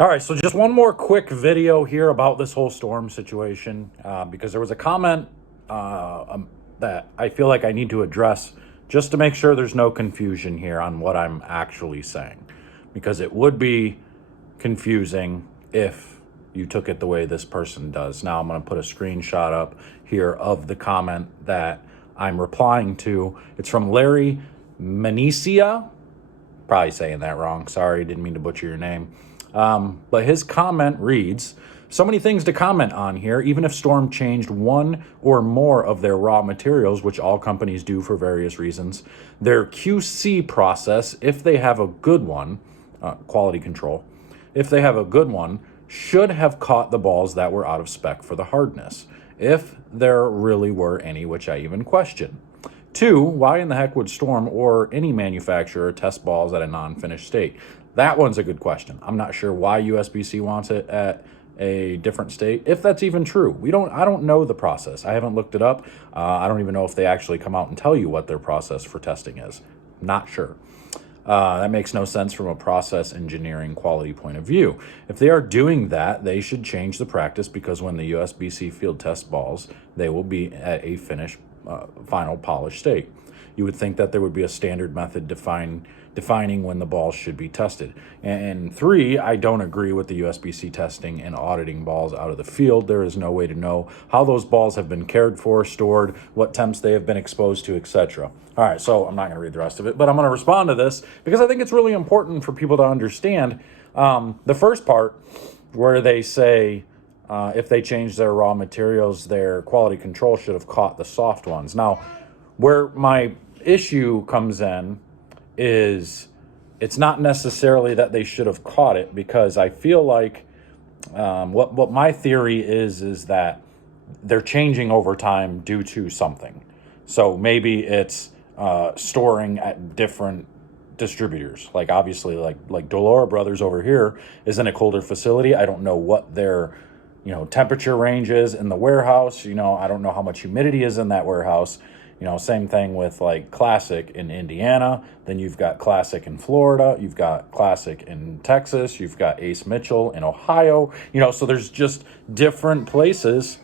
All right, so just one more quick video here about this whole storm situation, because there was a comment that I feel like I need to address just to make sure there's no confusion here on what I'm actually saying, because it would be confusing if you took it the way this person does. Now I'm going to put a screenshot up here of the comment that I'm replying to. It's from Larry Manicia. Probably saying that wrong. Sorry, didn't mean to butcher your name. But his comment reads, so many things to comment on here. Even if Storm changed one or more of their raw materials, which all companies do for various reasons, their QC process, if they have a good one, quality control, if they have a good one, should have caught the balls that were out of spec for the hardness, if there really were any, which I even question. Two, why in the heck would Storm or any manufacturer test balls at a non-finished state? That one's a good question. I'm not sure why USBC wants it at a different state, if that's even true. I don't know the process. I haven't looked it up. I don't even know if they actually come out and tell you what their process for testing is. Not sure. That makes no sense from a process engineering quality point of view. If they are doing that, they should change the practice, because when the USBC field test balls, they will be at a finished, final polished state. You would think that there would be a standard method defining when the balls should be tested. And three, I don't agree with the USBC testing and auditing balls out of the field. There is no way to know how those balls have been cared for, stored, what temps they have been exposed to, etc. All right, so I'm not going to read the rest of it, but I'm going to respond to this because I think it's really important for people to understand the first part where they say if they change their raw materials, their quality control should have caught the soft ones. Now, where my issue comes in is it's not necessarily that they should have caught it, because I feel like what my theory is that they're changing over time due to something. So maybe it's storing at different distributors. Like obviously, like Dolora Brothers over here is in a colder facility. I don't know what their temperature range is in the warehouse. I don't know how much humidity is in that warehouse. Same thing with like Classic in Indiana. Then you've got Classic in Florida. You've got Classic in Texas. You've got Ace Mitchell in Ohio. So there's just different places.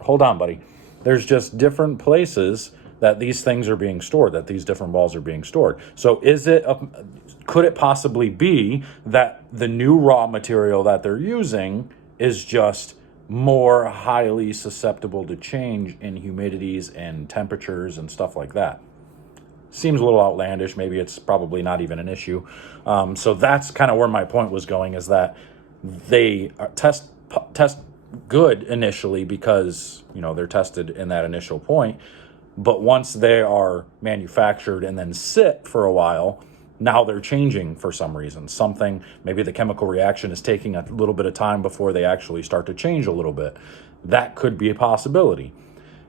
Hold on, buddy. There's just different places that these things are being stored, that these different balls are being stored. So could it possibly be that the new raw material that they're using is just more highly susceptible to change in humidities and temperatures and stuff like that? Seems a little outlandish. Maybe it's probably not even an issue. So that's kind of where my point was going, is that they test good initially because, they're tested in that initial point. But once they are manufactured and then sit for a while, now they're changing for some reason. Maybe the chemical reaction is taking a little bit of time before they actually start to change a little bit. That could be a possibility.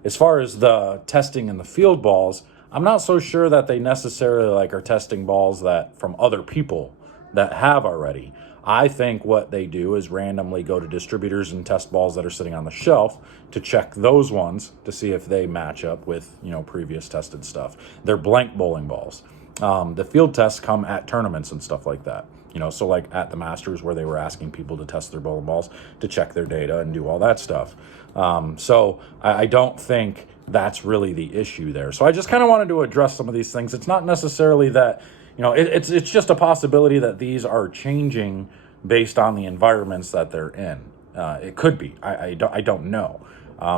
As far as the testing in the field balls, I'm not so sure that they necessarily are testing balls that from other people that have already. I think what they do is randomly go to distributors and test balls that are sitting on the shelf to check those ones to see if they match up with, previous tested stuff. They're blank bowling balls. The field tests come at tournaments and stuff like that. So like at the Masters, where they were asking people to test their bowling balls to check their data and do all that stuff. So I don't think that's really the issue there. So I just kind of wanted to address some of these things. It's not necessarily that, it's just a possibility that these are changing based on the environments that they're in. It could be. I don't know.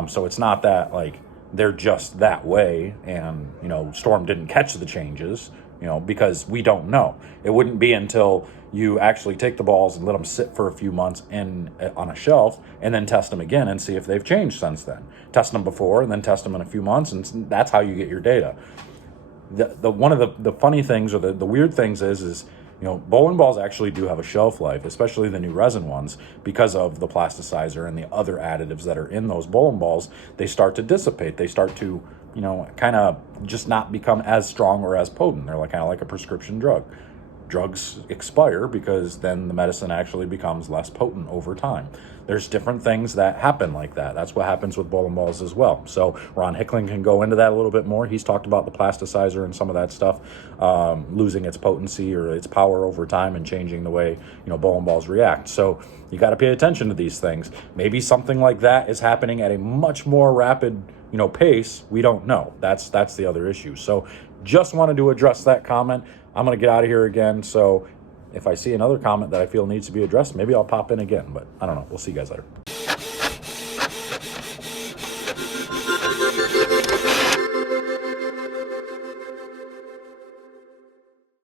So it's not that they're just that way and, Storm didn't catch the changes, because we don't know. It wouldn't be until you actually take the balls and let them sit for a few months on a shelf and then test them again and see if they've changed since then. Test them before and then test them in a few months, and that's how you get your data. One of the funny things or the weird things is bowling balls actually do have a shelf life, especially the new resin ones, because of the plasticizer and the other additives that are in those bowling balls. They start to dissipate. They start to, kind of just not become as strong or as potent. They're kind of like a prescription drug. Drugs expire because then the medicine actually becomes less potent over time. there's different things that happen like that. That's what happens with bowling balls as well. So Ron Hickling can go into that a little bit more. He's talked about the plasticizer and some of that stuff, losing its potency or its power over time and changing the way, bowling balls react. So you got to pay attention to these things. Maybe something like that is happening at a much more rapid, pace. We don't know. That's the other issue. So just wanted to address that comment. I'm going to get out of here again. So if I see another comment that I feel needs to be addressed, maybe I'll pop in again, but I don't know. We'll see you guys later.